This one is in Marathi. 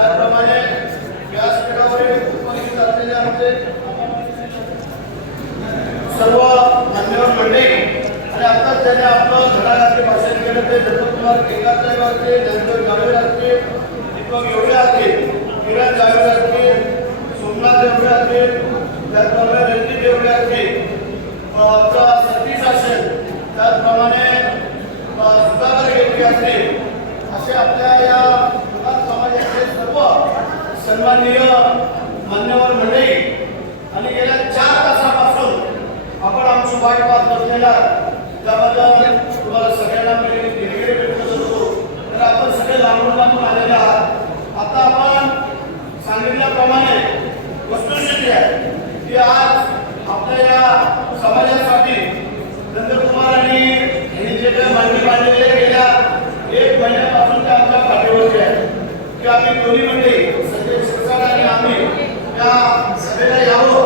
त्याप्रमाणे व्यासपीठावरील उपस्थित असलेले आमचे सर्व मान्यवर मंडळी आणि आता त्याने आपलं धडाघातले भाषण केलं ते दत्तकुमार केंद्रासाहेब असतील ज्ञानदेव जावेद असतील दीपक एवढे असतील किरण जावेद असतील सोमनाथ एवढे असतील त्याचप्रमाणे रणजित एवढे असते आमचा सतीश असेल त्याचप्रमाणे सुधाकर घेतली असते असे आपल्या या सन्माननीय मान्यवर मंडळी आणि गेल्या चार तासापासून आपण आमची वाट पाहत असलेला त्याबद्दल तुम्हाला सगळ्यांना वेगवेगळे भेटत असतो तर आपण सगळे लांबून लांबून आलेले आहात. आता आपण सांगितल्याप्रमाणे वस्तुस्थिती आहे की आज आपल्या या समाजासाठी नंदकुमारांनी हे जे काही मांडणी मांडलेले गेल्या एक महिन्यापासून ते आमच्या पाठीवरचे आहे की आम्ही दोन्ही म्हणजे ठिकाणी आम्ही या सभेला यावं.